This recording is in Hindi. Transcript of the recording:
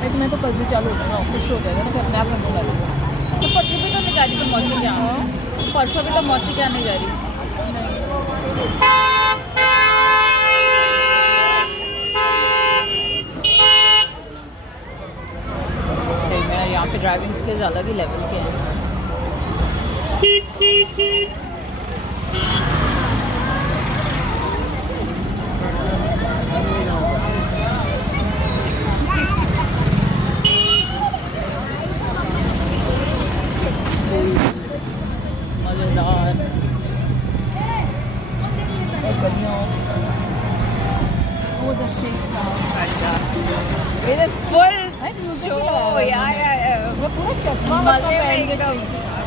वैसे मैं तो कल से चालू हो जाएगा, खुश हो जाएगा ना, फिर अपने आप करने लगेगा। तो परसों भी तो नहीं जा रही, तो मौसी के यहाँ परसों भी तो मौसी के यहाँ नहीं जा रही। सही में यहाँ पे ड्राइविंग स्किल्स अलग ही लेवल के हैं। मज़ेदार वो दर्शी इधर फुल है, म्यूजिक शो भी लगा हुआ है यार उन्होंने। वो पूरा चश्मा मजे वश्मा में पहन के एकदम। चलती है।